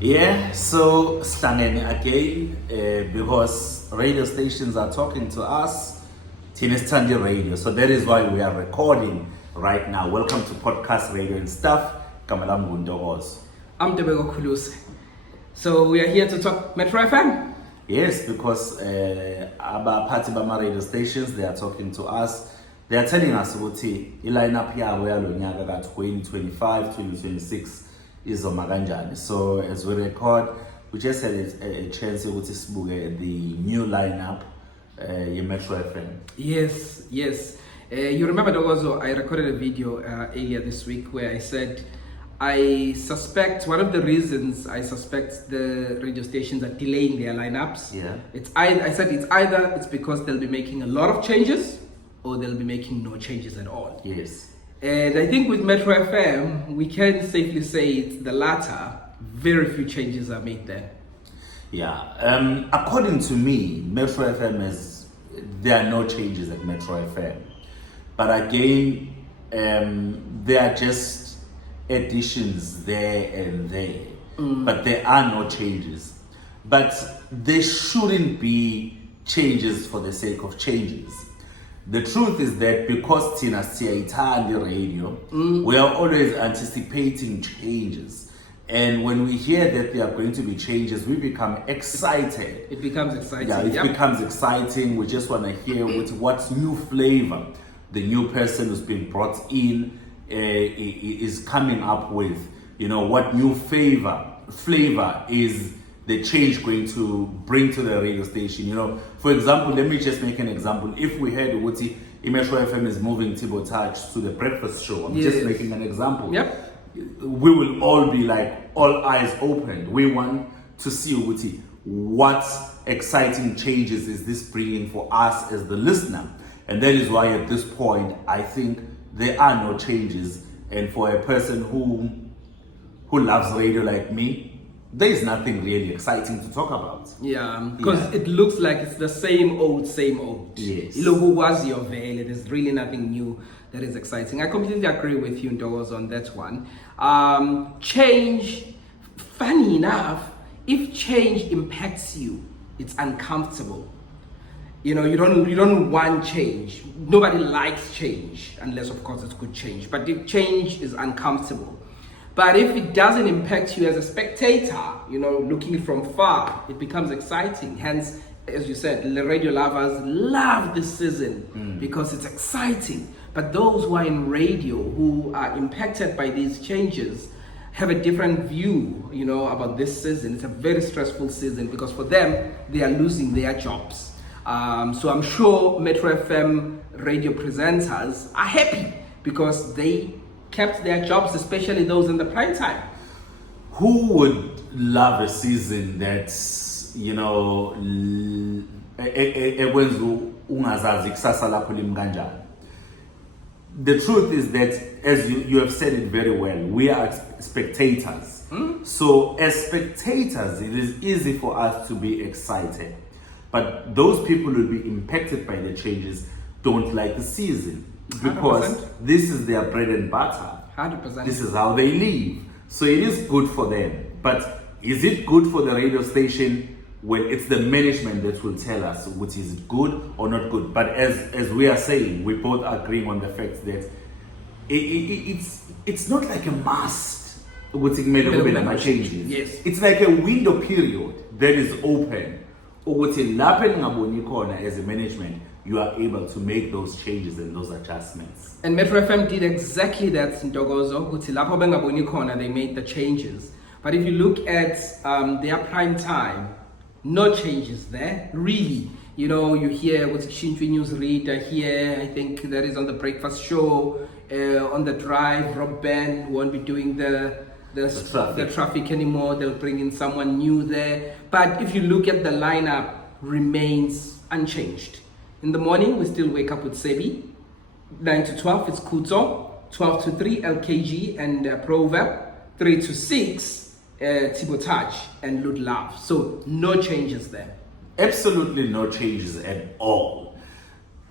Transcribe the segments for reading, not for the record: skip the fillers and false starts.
Yeah, so standing again because radio stations are talking to us, Tinestandi Radio. So that is why we are recording right now. Welcome to podcast radio and stuff. Kamalam Gundoros. I'm Tbo Touch. So we are here to talk Metro FM. Yes, because about party Bama radio stations, they are talking to us. They are telling us what the lineup here we are looking at 2025, 2026. Is Omaganjani. So as we record, we just had a chance to see the new lineup in Metro FM. Yes. You remember there was I recorded a video earlier this week where I said I suspect one of the reasons I suspect the radio stations are delaying their lineups. Yeah. I said it's either because they'll be making a lot of changes or they'll be making no changes at all. Yes. And I think with Metro FM, we can safely say it's the latter. Very few changes are made there. Yeah. According to me, Metro FM there are no changes at Metro FM. But again, there are just additions there and there. But there are no changes. But there shouldn't be changes for the sake of changes. The truth is that because Tina Siaita radio, we are always anticipating changes. And when we hear that there are going to be changes, we become excited. It becomes exciting. Yeah, it becomes exciting. We just want to hear what new flavor the new person who's been brought in is coming up with. You know, what new flavor is the change going to bring to the radio station. You know, for example, let me just make an example. If we heard Wuti Metro FM is moving Tbo Touch to the breakfast show, I'm just making an example. Yep. We will all be like all eyes open. We want to see Wuti what exciting changes is this bringing for us as the listener. And that is why at this point I think there are no changes. And for a person who loves radio like me, there is nothing really exciting to talk about. Yeah, because it looks like it's the same old. Yes. There's really nothing new that is exciting. I completely agree with you, Ndogozo, on that one. Change, funny enough, if change impacts you, it's uncomfortable. You know, you don't want change. Nobody likes change, unless of course it's good change. But if change is uncomfortable. But if it doesn't impact you as a spectator, you know, looking from far, it becomes exciting. Hence, as you said, the radio lovers love this season because it's exciting. But those who are in radio, who are impacted by these changes, have a different view, you know, about this season. It's a very stressful season because for them, they are losing their jobs. So I'm sure Metro FM radio presenters are happy because they kept their jobs, especially those in the Primetime. Who would love a season that's, you know, the truth is that, as you have said it very well, we are spectators. So as spectators, it is easy for us to be excited. But those people who will be impacted by the changes don't like the season. Because 100%. This is their bread and butter. 100%. This is how they live. So it is good for them. But is it good for the radio station? Well, it's the management that will tell us which is good or not good. But as we are saying, we both agreeing on the fact that it's not like a must. Changes. Yes. It's like a window period that is open. As a management, you are able to make those changes and those adjustments. And Metro FM did exactly that, Ndogozo. They made the changes. But if you look at their prime time, no changes there, really. You know, you hear what's Shintri News Reader here, I think that is on the breakfast show, on the drive, Rob Ben won't be doing the traffic anymore. They'll bring in someone new there. But if you look at the lineup, remains unchanged. In the morning, we still wake up with Sebi. 9 to 12, it's Kuto. 12 to 3, LKG and Proverb. 3 to 6, Tbo Touch and Lud Love. So no changes there. Absolutely no changes at all.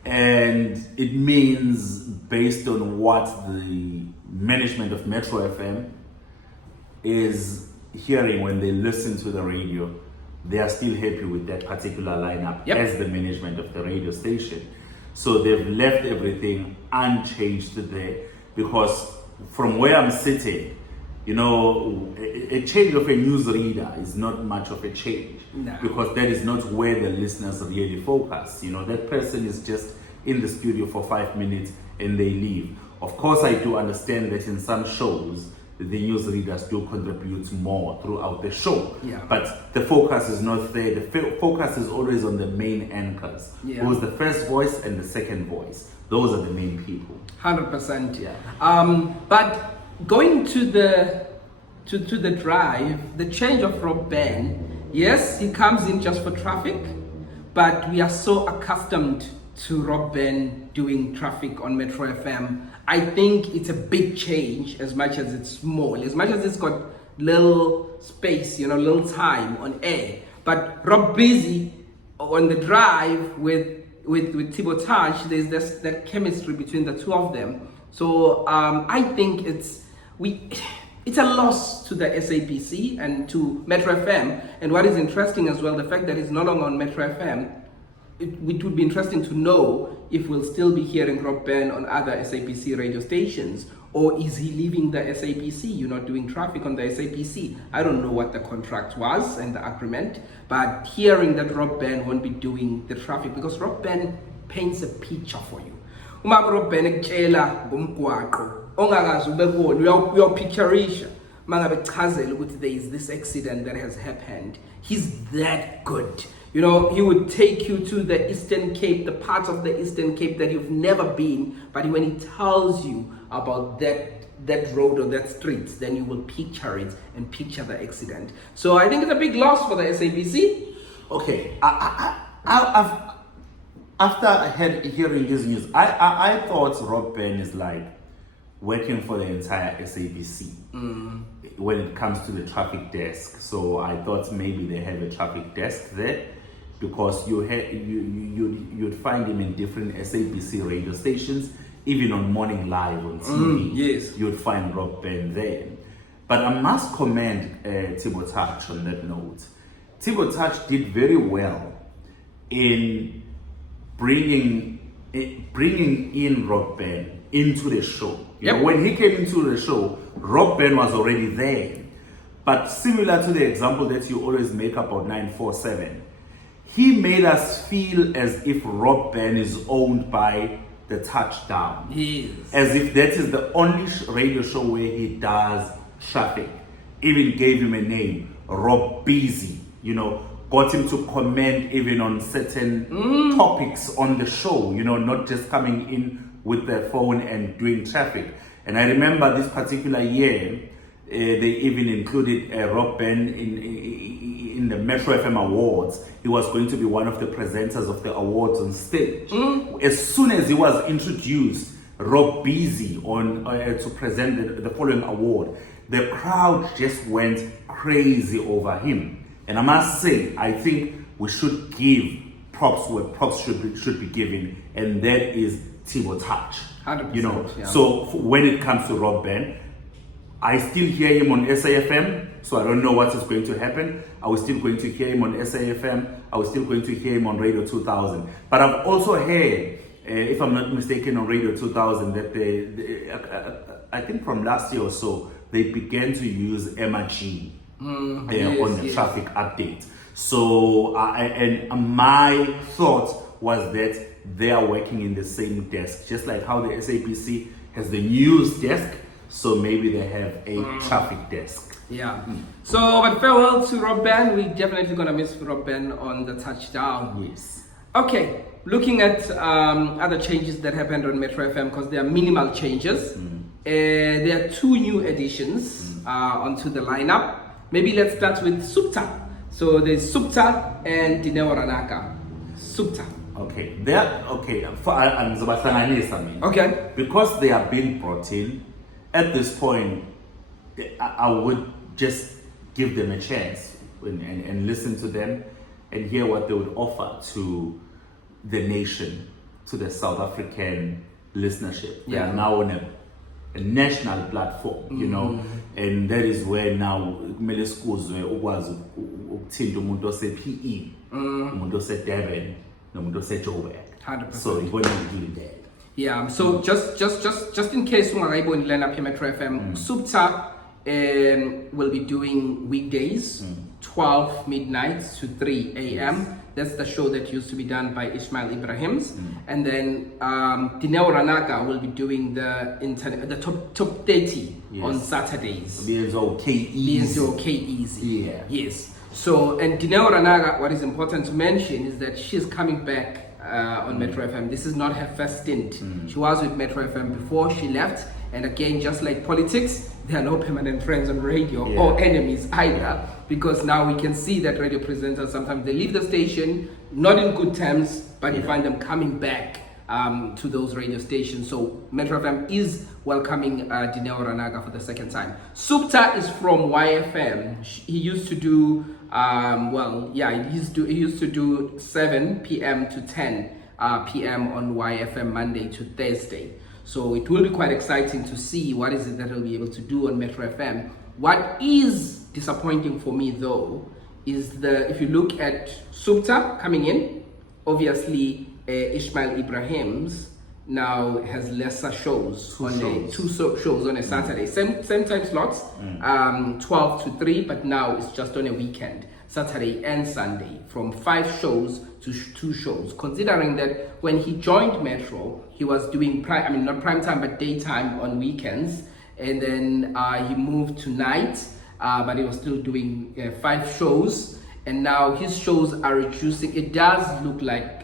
And it means, based on what the management of Metro FM is hearing when they listen to the radio, they are still happy with that particular lineup as the management of the radio station. So they've left everything unchanged there, because from where I'm sitting, a change of a newsreader is not much of a change, because that is not where the listeners really focus. That person is just in the studio for 5 minutes and they leave. Of course, I do understand that in some shows, the newsreaders do contribute more throughout the show. But the focus is not there. The focus is always on the main anchors, who's the first voice and the second voice. Those are the main people. 100%. But going to the drive, the change of Rob Ben, yes, he comes in just for traffic, but we are so accustomed to Rob Ben doing traffic on Metro FM. I think it's a big change, as much as it's small, as much as it's got little space, little time on air. But Rob busy on the drive with Tbo Touch, there's that chemistry between the two of them. So I think it's a loss to the SABC and to Metro FM. And what is interesting as well, the fact that it's no longer on Metro FM, it would be interesting to know if we'll still be hearing Rob Ben on other SABC radio stations, or is he leaving the SABC, doing traffic on the SABC? I don't know what the contract was and the agreement, but hearing that Rob Ben won't be doing the traffic, because Rob Ben paints a picture for you. Uma Rob Ben ekutshela ngomgwaqo ongakazi ube kuwona, uyawupictureisha mangabe chazela ukuthi there is this accident that has happened. He's that good. He would take you to the Eastern Cape, the parts of the Eastern Cape that you've never been, but when he tells you about that road or that street, then you will picture it and picture the accident. So I think it's a big loss for the SABC. Okay, after hearing this news, I thought Rob Ben is like working for the entire SABC when it comes to the traffic desk. So I thought maybe they have a traffic desk there, because you'd find him in different SABC radio stations, even on Morning Live on TV. Yes, you'd find Rob Ben there. But I must commend Tbo Touch on that note. Tbo Touch did very well in bringing in Rob Ben into the show. When he came into the show, Rob Ben was already there. But similar to the example that you always make about 947, he made us feel as if Rob Ben is owned by the Touchdown. Yes. As if that is the only radio show where he does traffic. Even gave him a name, Rob Busy. Got him to comment even on certain topics on the show, not just coming in with their phone and doing traffic. And I remember this particular year, they even included Rob Ben in the Metro FM Awards. He was going to be one of the presenters of the awards on stage. As soon as he was introduced, Rob Busy to present the following award, the crowd just went crazy over him. And I must say, I think we should give props where props should be given, and that is Tbo Touch. 100%, So when it comes to Rob Ben, I still hear him on SAFM, so I don't know what is going to happen. I was still going to hear him on SAFM. I was still going to hear him on Radio 2000. But I've also heard, if I'm not mistaken, on Radio 2000 that I think from last year or so, they began to use Emma G on the traffic update. So, and my thought was that they are working in the same desk, just like how the SABC has the news desk. So maybe they have a traffic desk. So, but farewell to Rob Ben. We're definitely gonna miss Rob Ben on the Touchdown. Yes. Okay, looking at other changes that happened on Metro FM, because there are minimal changes. There are 2 new additions onto the lineup. Maybe let's start with Supta. So there's Supta and Dineo Ranaka. Supta. Okay, they are okay. Okay, because they are being brought in at this point, I would just give them a chance and listen to them and hear what they would offer to the nation, to the South African listenership. They are now on a national platform, And that is where now kumele sikuzwe ukwazi ukuthinta umuntu ose-PE, umuntu ose-Durban, nomuntu ose-Joburg. 100%. So you're going to be doing that. Yeah, so just in case ungakayiboni lana phi Metro FM, Supta will be doing weekdays, 12 midnight to 3 a.m. That's the show that used to be done by Ismail Ibrahims. And then Dineo Ranaka will be doing the top 30 on Saturdays. Kyeezi. Yeah. Yes. So, and Dineo Ranaka, what is important to mention is that she's coming back on Metro FM. This is not her first stint. She was with Metro FM before she left. And again, just like politics, there are no permanent friends on radio or enemies either, because now we can see that radio presenters, sometimes they leave the station, not in good terms, but you find them coming back to those radio stations. So Metro FM is welcoming Dineo Ranaka for the second time. Supta is from YFM. He used to do, he used to do 7 p.m. to 10 p.m. on YFM Monday to Thursday. So it will be quite exciting to see what is it that he'll be able to do on Metro FM. What is disappointing for me though is if you look at Supta coming in, obviously Ismail Ibrahims now has lesser shows, two shows on a Saturday, same time slots, 12 to 3, but now it's just on a weekend, Saturday and Sunday, from 5 shows to 2 shows, considering that when he joined Metro, he was doing not primetime but daytime on weekends, and then he moved to night, but he was still doing 5 shows, and now his shows are reducing. It does look like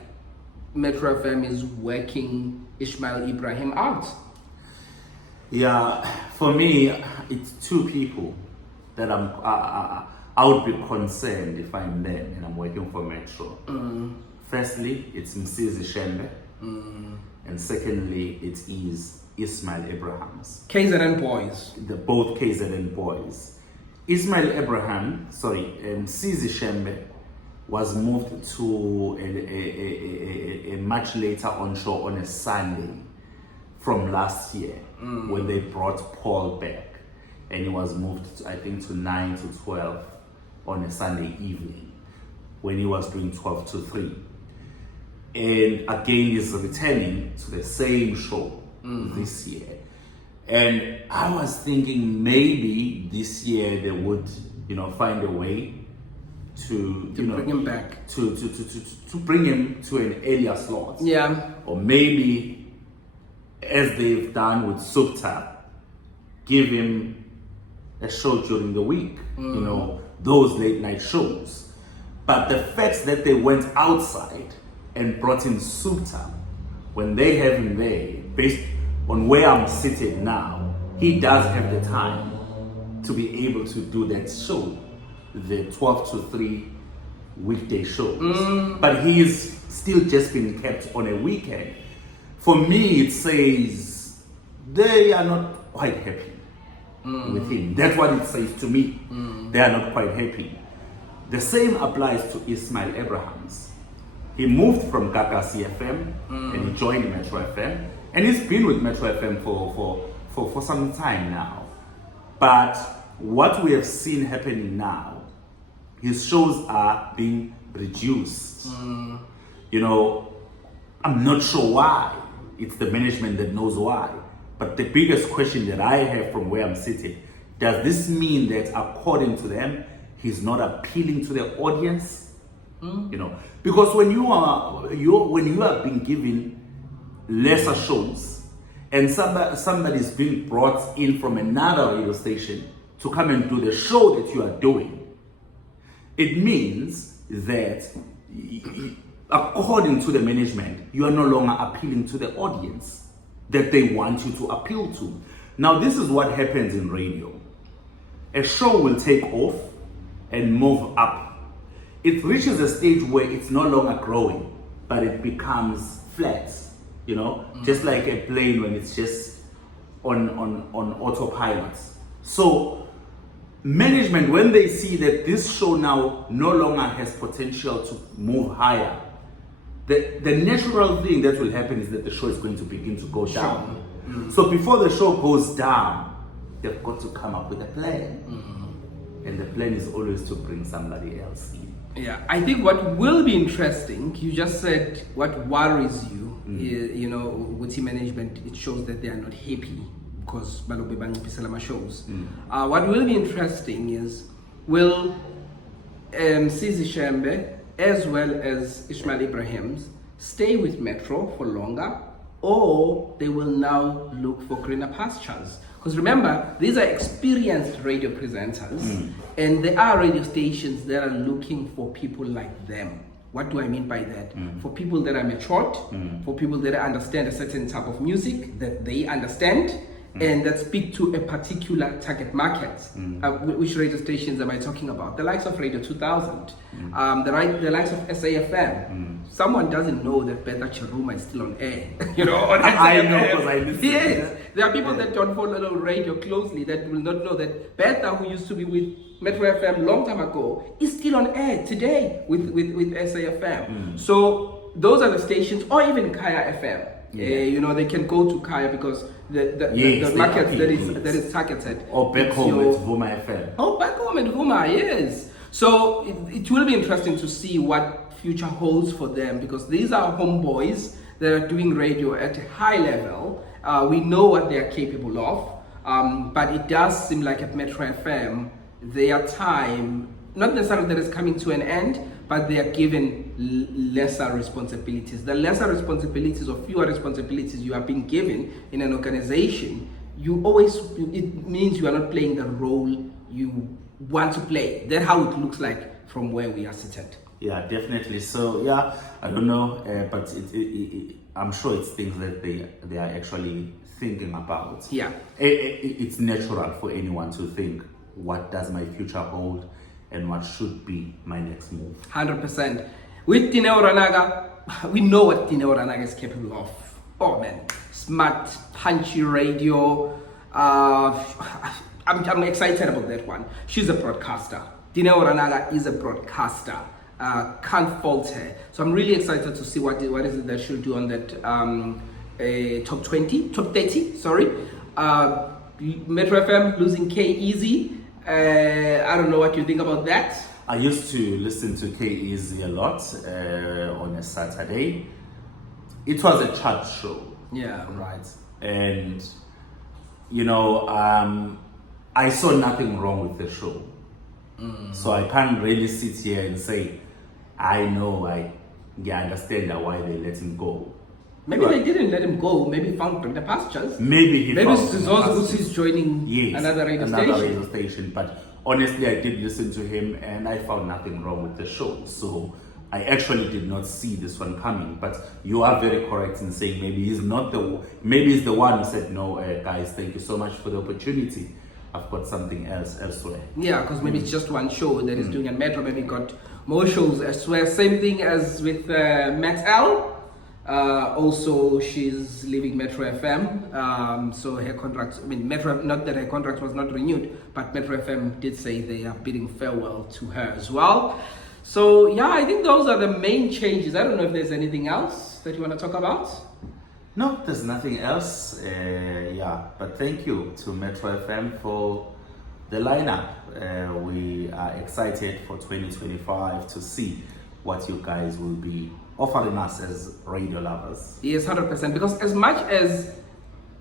Metro FM is working Ismail Ibrahim out. Yeah, for me, it's 2 people that I would be concerned if I'm them and I'm working for Metro. Firstly, it's Msizi Shembe, and secondly, it is Ismail Ibrahims. KZN boys. Both KZN boys. Ismail Ibrahim, Msizi Shembe was moved to a much later on show on a Sunday from last year when they brought Paul back, and he was moved I think to 9 to 12 on a Sunday evening when he was doing 12 to 3, and again he's returning to the same show this year. And I was thinking maybe this year they would find a way to bring him back, to bring him to an earlier slot, or maybe as they've done with Supta, give him a show during the week, those late night shows. But the fact that they went outside and brought in Supta, when they have him there, based on where I'm sitting now, he does have the time to be able to do that show, the 12 to 3 weekday shows. But he is still just being kept on a weekend. For me, it says they are not quite happy with him. That's what it says to me. They are not quite happy. The same applies to Ismail Ibrahims. He moved from Gagasi FM and he joined Metro FM, and he's been with Metro FM for some time now. But what we have seen happening now, his shows are being reduced. I'm not sure why. It's the management that knows why. But the biggest question that I have from where I'm sitting, does this mean that according to them, he's not appealing to the audience? Because when you are being given lesser shows and somebody's being brought in from another radio station to come and do the show that you are doing, it means that according to the management, you are no longer appealing to the audience that they want you to appeal to. Now, this is what happens in radio. A show will take off and move up. It reaches a stage where it's no longer growing, but it becomes flat, just like a plane when it's just on autopilot. So management, when they see that this show now no longer has potential to move higher, the natural thing that will happen is that the show is going to begin to go down. So before the show goes down, they've got to come up with a plan. And the plan is always to bring somebody else in. Yeah, I think what will be interesting, you just said what worries you, you know, with team management, it shows that they are not happy because balobe bangipisela shows. What will be interesting is, will Kyeezi Shembe as well as Ishmael Ibrahims stay with Metro for longer, or they will now look for greener pastures? Because remember, these are experienced radio presenters, and there are radio stations that are looking for people like them. What do I mean by that? For people that are matured, for people that understand a certain type of music that they understand, and that speak to a particular target market. Which radio stations am I talking about? The likes of Radio 2000, the likes of SAFM. Someone doesn't know that Beta Charuma is still on air. You know, on I know because I listen. Yes, there are people that don't follow radio closely that will not know that Beta, who used to be with Metro FM long time ago, is still on air today with SAFM. So those are the stations, or even Kaya FM. You know, they can go to Kaya because the market that is targeted. Or back home at Vuma FM. Oh, back home at Vuma, yes. So it will be interesting to see what future holds for them, because these are homeboys that are doing radio at a high level. We know what they are capable of, but it does seem like at Metro FM, their time, not necessarily that it's coming to an end, but they are given lesser responsibilities. The lesser responsibilities or fewer responsibilities you are being given in an organization, it means you are not playing the role you want to play. That's how it looks like from where we are seated. Yeah, definitely. So yeah, I don't know, but I'm sure it's things that they are actually thinking about. Yeah, it's natural for anyone to think, what does my future hold, and what should be my next move? 100%. With Dineo Ranaka, we know what Dineo Ranaka is capable of. Oh man, smart, punchy radio. I'm excited about that one. She's a broadcaster. Dineo Ranaka is a broadcaster. Can't fault her. So I'm really excited to see what is it that she'll do on that top 30, sorry. Metro FM losing Kyeezi. I don't know what you think about that. I used to listen to Kyeezi a lot on a Saturday. It was a chart show. Yeah. Right. And, you know, I saw nothing wrong with the show. So I can't really sit here and say, I understand why they let him go. Maybe they didn't let him go. Maybe found the pastures. Maybe he's joining another radio station. But honestly, I did listen to him and I found nothing wrong with the show. So I actually did not see this one coming. But you are very correct in saying maybe he's the one who said, no, guys, thank you so much for the opportunity. I've got something else elsewhere. Yeah, because maybe it's just one show that he's doing at Metro. Maybe got more shows elsewhere. Same thing as with Met-Elle. Also, she's leaving Metro FM. So her contract, Metro, not that her contract was not renewed, but Metro FM did say they are bidding farewell to her as well. So yeah, I think those are the main changes. I don't know if there's anything else that you want to talk about. No, there's nothing else. But thank you to Metro FM for the lineup. We are excited for 2025 to see what you guys will be offering us as radio lovers. Yes, 100%. Because as much as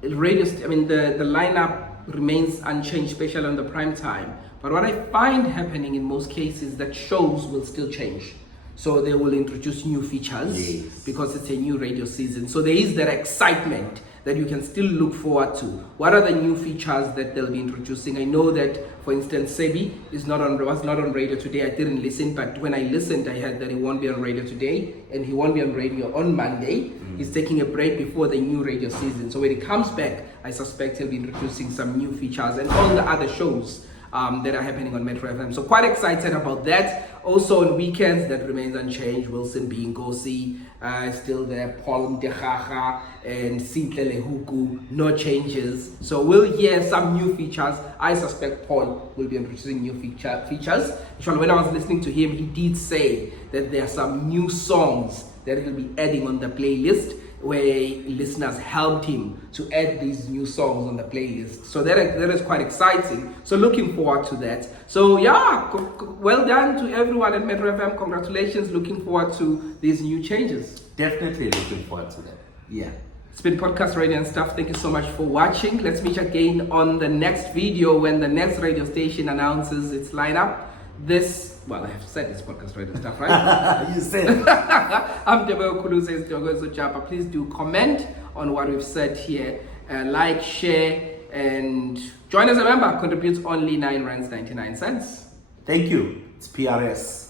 radio, the lineup remains unchanged, especially on the prime time. But what I find happening in most cases, that shows will still change. So they will introduce new features because it's a new radio season. So there is that excitement that you can still look forward to. What are the new features that they'll be introducing? I know that, for instance, Sebi was not on radio today. I didn't listen, but when I listened, I heard that he won't be on radio today, and he won't be on radio on Monday. He's taking a break before the new radio season. So when he comes back, I suspect he'll be introducing some new features and all the other shows that are happening on Metro FM. So quite excited about that. Also on weekends, that remains unchanged. Wilson being Gosi, still there. Paul Mdechacha and Sintle Lehuku, no changes. So we'll hear some new features. I suspect Paul will be introducing new features. When I was listening to him, he did say that there are some new songs that he'll be adding on the playlist. where listeners helped him to add these new songs on the playlist. So that is quite exciting. So looking forward to that. So yeah, well done to everyone at Metro FM. Congratulations. Looking forward to these new changes. Definitely looking forward to that. Yeah. It's been Podcast Radio and Stuff. Thank you so much for watching. Let's meet again on the next video when the next radio station announces its lineup. I have said it's Podcast Radio and Stuff, right? You said it. I'm Tbo. Please do comment on what we've said here. Like, share, and join as a member. Contributes only R9.99. Thank you. It's PRS.